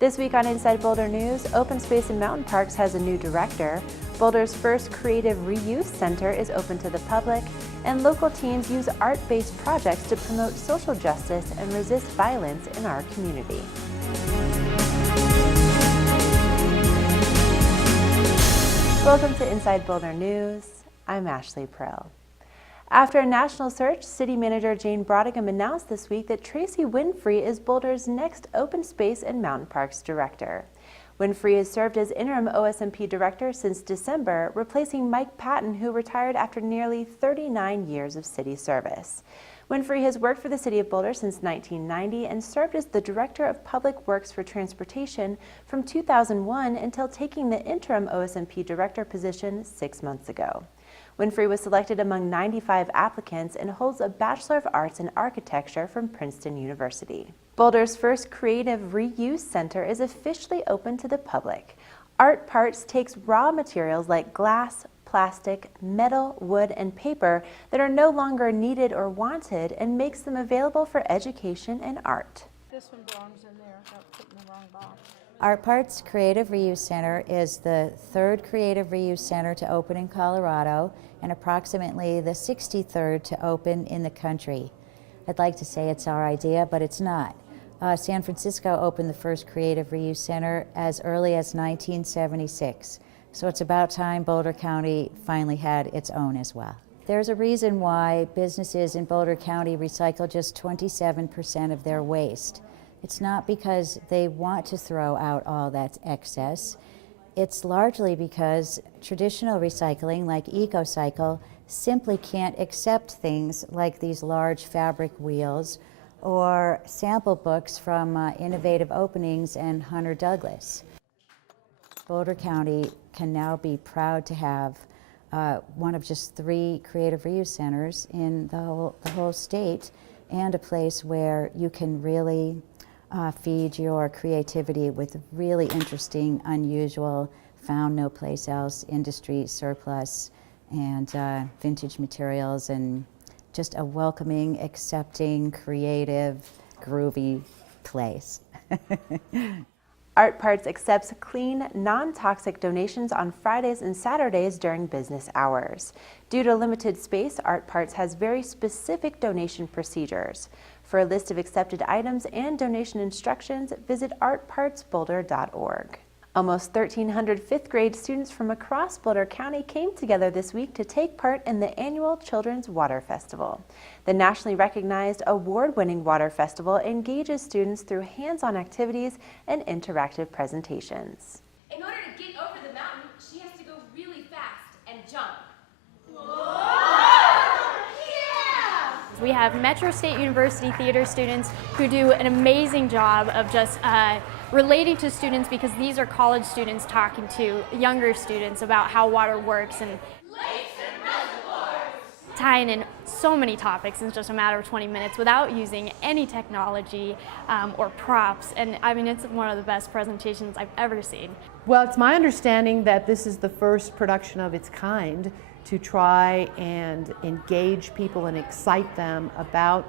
This week on Inside Boulder News, Open Space and Mountain Parks has a new director, Boulder's first creative reuse center is open to the public, and local teams use art-based projects to promote social justice and resist violence in our community. Welcome to Inside Boulder News. I'm Ashley Prill. After a national search, City Manager Jane Brodigham announced this week that Tracy Winfrey is Boulder's next Open Space and Mountain Parks Director. Winfrey has served as interim OSMP Director since December, replacing Mike Patton, who retired after nearly 39 years of city service. Winfrey has worked for the City of Boulder since 1990 and served as the Director of Public Works for Transportation from 2001 until taking the interim OSMP Director position 6 months ago. Winfrey was selected among 95 applicants and holds a Bachelor of Arts in Architecture from Princeton University. Boulder's first creative reuse center is officially open to the public. Art Parts takes raw materials like glass, plastic, metal, wood, and paper that are no longer needed or wanted and makes them available for education and art. This one belongs in there. I got put in the wrong box. Art Parts Creative Reuse Center is the third creative reuse center to open in Colorado and approximately the 63rd to open in the country. I'd like to say it's our idea, but it's not. San Francisco opened the first creative reuse center as early as 1976. So it's about time Boulder County finally had its own as well. There's a reason why businesses in Boulder County recycle just 27% of their waste. It's not because they want to throw out all that excess. It's largely because traditional recycling, like EcoCycle, simply can't accept things like these large fabric wheels or sample books from Innovative Openings and Hunter Douglas. Boulder County can now be proud to have one of just 3 creative reuse centers in the whole state, and a place where you can really feed your creativity with really interesting, unusual, found no place else, industry surplus, and vintage materials, and just a welcoming, accepting, creative, groovy place. Art Parts accepts clean, non-toxic donations on Fridays and Saturdays during business hours. Due to limited space, Art Parts has very specific donation procedures. For a list of accepted items and donation instructions, visit artpartsboulder.org. Almost 1,300 fifth grade students from across Boulder County came together this week to take part in the annual Children's Water Festival. The nationally recognized award-winning water festival engages students through hands-on activities and interactive presentations. In order to get over the mountain, she has to go really fast and jump. We have Metro State University theater students who do an amazing job of just relating to students, because these are college students talking to younger students about how water works and lakes and reservoirs, tying in so many topics in just a matter of 20 minutes without using any technology or props. And I mean, it's one of the best presentations I've ever seen. Well, it's my understanding that this is the first production of its kind to try and engage people and excite them about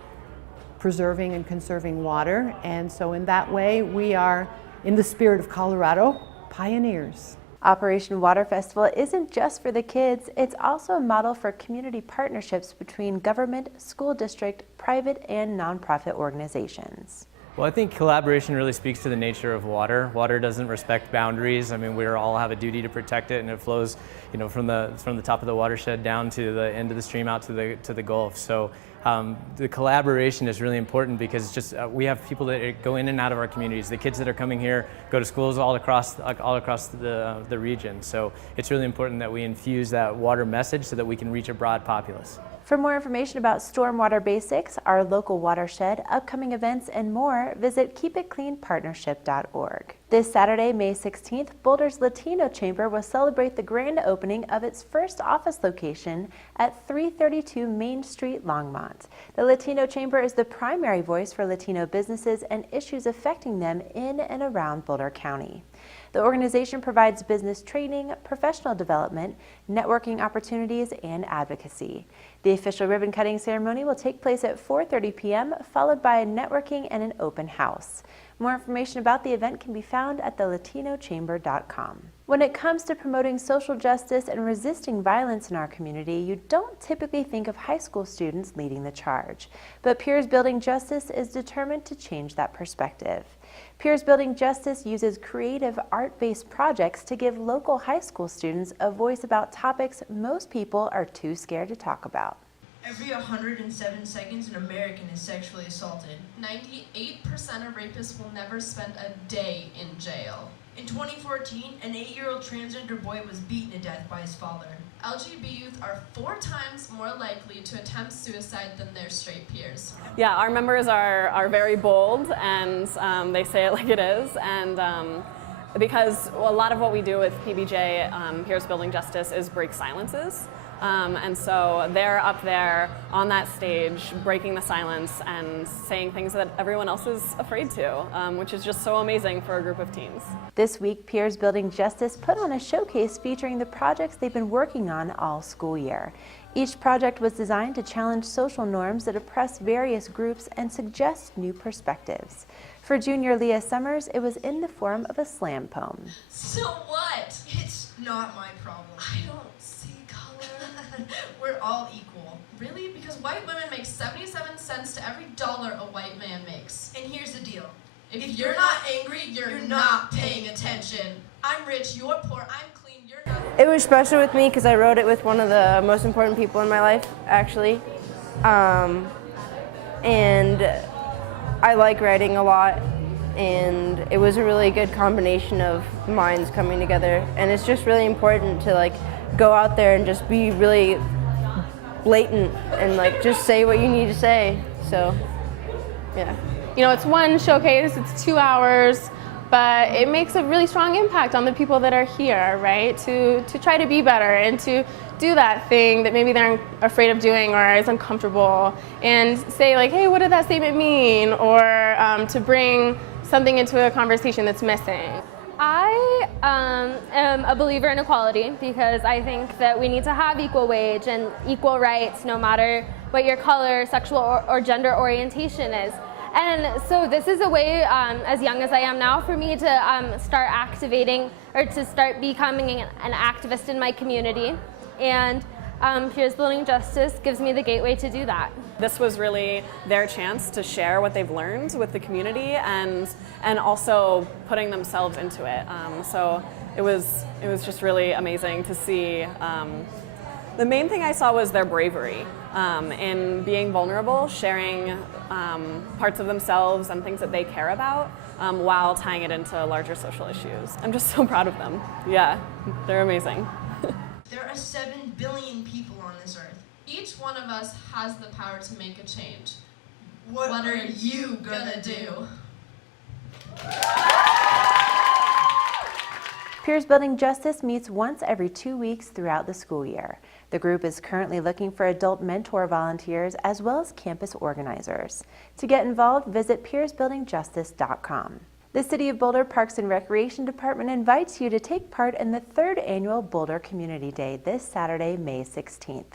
preserving and conserving water. And so in that way, we are, in the spirit of Colorado, pioneers. Operation Water Festival isn't just for the kids, it's also a model for community partnerships between government, school district, private, and nonprofit organizations. Well, I think collaboration really speaks to the nature of water. Water doesn't respect boundaries. I mean, we all have a duty to protect it, and it flows, you know, from the top of the watershed down to the end of the stream out to the Gulf. So the collaboration is really important, because it's just we have people that go in and out of our communities. The kids that are coming here go to schools all across the region. So it's really important that we infuse that water message so that we can reach a broad populace. For more information about stormwater basics, our local watershed, upcoming events, and more, visit keepitcleanpartnership.org. This Saturday, May 16th, Boulder's Latino Chamber will celebrate the grand opening of its first office location at 332 Main Street, Longmont. The Latino Chamber is the primary voice for Latino businesses and issues affecting them in and around Boulder County. The organization provides business training, professional development, networking opportunities, and advocacy. The official ribbon cutting ceremony will take place at 4:30 p.m., followed by a networking and an open house. More information about the event can be found at theLatinoChamber.com. When it comes to promoting social justice and resisting violence in our community, you don't typically think of high school students leading the charge. But Peers Building Justice is determined to change that perspective. Peers Building Justice uses creative art-based projects to give local high school students a voice about topics most people are too scared to talk about. Every 107 seconds, an American is sexually assaulted. 98% of rapists will never spend a day in jail. In 2014, an 8-year-old transgender boy was beaten to death by his father. LGBT youth are 4 times more likely to attempt suicide than their straight peers. Yeah, our members are very bold, and they say it like it is. And because a lot of what we do with PBJ, Peers Building Justice, is break silences. And so they're up there on that stage breaking the silence and saying things that everyone else is afraid to, which is just so amazing for a group of teens. This week, Peers Building Justice put on a showcase featuring the projects they've been working on all school year. Each project was designed to challenge social norms that oppress various groups and suggest new perspectives. For junior Leah Summers, it was in the form of a slam poem. So what? It's not my problem. I don't see color. We're all equal. Really? Because white women make 77 cents to every dollar a white man makes. And here's the deal. If you're not angry, you're not paying attention. I'm rich, you're poor, I'm clean, you're not. It was special with me because I wrote it with one of the most important people in my life, actually. And I like writing a lot, and it was a really good combination of minds coming together. And it's just really important to go out there and just be really blatant and just say what you need to say. So, yeah. You know, it's one showcase, it's 2 hours, but it makes a really strong impact on the people that are here, right? To try to be better and to do that thing that maybe they're afraid of doing or is uncomfortable, and say hey, what did that statement mean? Or to bring something into a conversation that's missing. I am a believer in equality because I think that we need to have equal wage and equal rights no matter what your color, sexual, or gender orientation is. And so this is a way, as young as I am now, for me to start activating or to start becoming an activist in my community. And Peers Building Justice gives me the gateway to do that. This was really their chance to share what they've learned with the community and also putting themselves into it. So it was just really amazing to see. The main thing I saw was their bravery in being vulnerable, sharing parts of themselves and things that they care about while tying it into larger social issues. I'm just so proud of them. Yeah, they're amazing. There are 7 billion people on this earth. Each one of us has the power to make a change. What are you gonna do? Peers Building Justice meets once every 2 weeks throughout the school year. The group is currently looking for adult mentor volunteers as well as campus organizers. To get involved, visit peersbuildingjustice.com. The City of Boulder Parks and Recreation Department invites you to take part in the 3rd annual Boulder Community Day this Saturday, May 16th.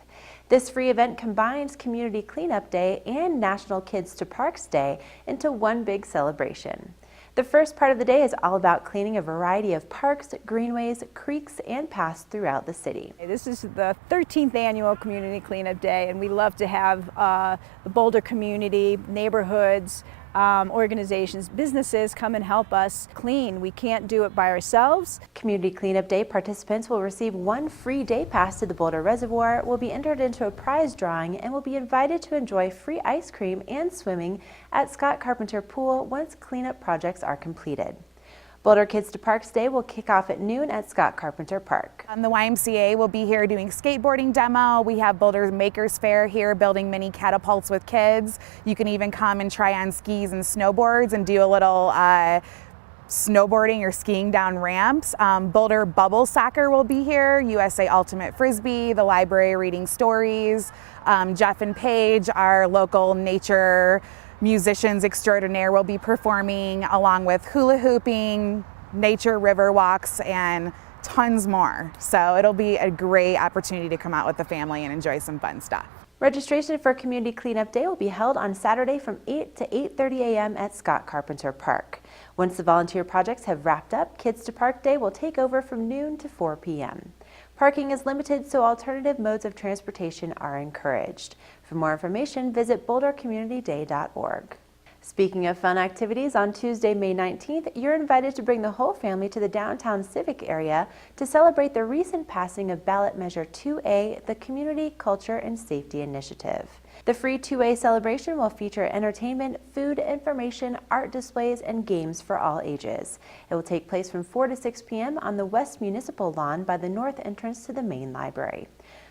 This free event combines Community Cleanup Day and National Kids to Parks Day into one big celebration. The first part of the day is all about cleaning a variety of parks, greenways, creeks, and paths throughout the city. This is the 13th annual Community Cleanup Day, and we love to have the Boulder community, neighborhoods, organizations, businesses come and help us clean. We can't do it by ourselves. Community Cleanup Day participants will receive 1 free day pass to the Boulder Reservoir, will be entered into a prize drawing, and will be invited to enjoy free ice cream and swimming at Scott Carpenter Pool once cleanup projects are completed. Boulder Kids to Parks Day will kick off at noon at Scott Carpenter Park. The YMCA will be here doing skateboarding demo. We have Boulder Makers Fair here building mini catapults with kids. You can even come and try on skis and snowboards and do a little snowboarding or skiing down ramps. Boulder Bubble Soccer will be here, USA Ultimate Frisbee, the library reading stories. Jeff and Paige, our local nature musicians extraordinaire, will be performing along with hula hooping, nature river walks, and tons more. So it'll be a great opportunity to come out with the family and enjoy some fun stuff. Registration for Community Cleanup Day will be held on Saturday from 8 to 8:30 a.m. at Scott Carpenter Park. Once the volunteer projects have wrapped up, Kids to Park Day will take over from noon to 4 p.m. Parking is limited, so alternative modes of transportation are encouraged. For more information, visit bouldercommunityday.org. Speaking of fun activities, on Tuesday, May 19th, you're invited to bring the whole family to the downtown civic area to celebrate the recent passing of ballot measure 2A, the Community, Culture, and Safety Initiative. The free 2A celebration will feature entertainment, food, information, art displays, and games for all ages. It will take place from 4 to 6 p.m. on the West Municipal Lawn by the north entrance to the main library.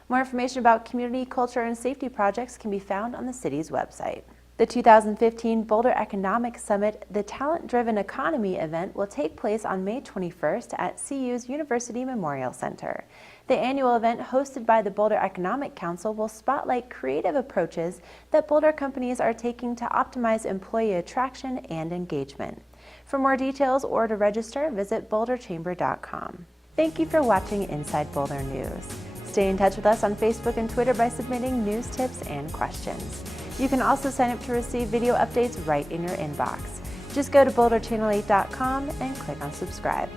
More information about community, culture, and safety projects can be found on the city's website. The 2015 Boulder Economic Summit, the Talent-Driven Economy event, will take place on May 21st at CU's University Memorial Center. The annual event, hosted by the Boulder Economic Council, will spotlight creative approaches that Boulder companies are taking to optimize employee attraction and engagement. For more details or to register, visit boulderchamber.com. Thank you for watching Inside Boulder News. Stay in touch with us on Facebook and Twitter by submitting news tips and questions. You can also sign up to receive video updates right in your inbox. Just go to boulderchannel8.com and click on subscribe.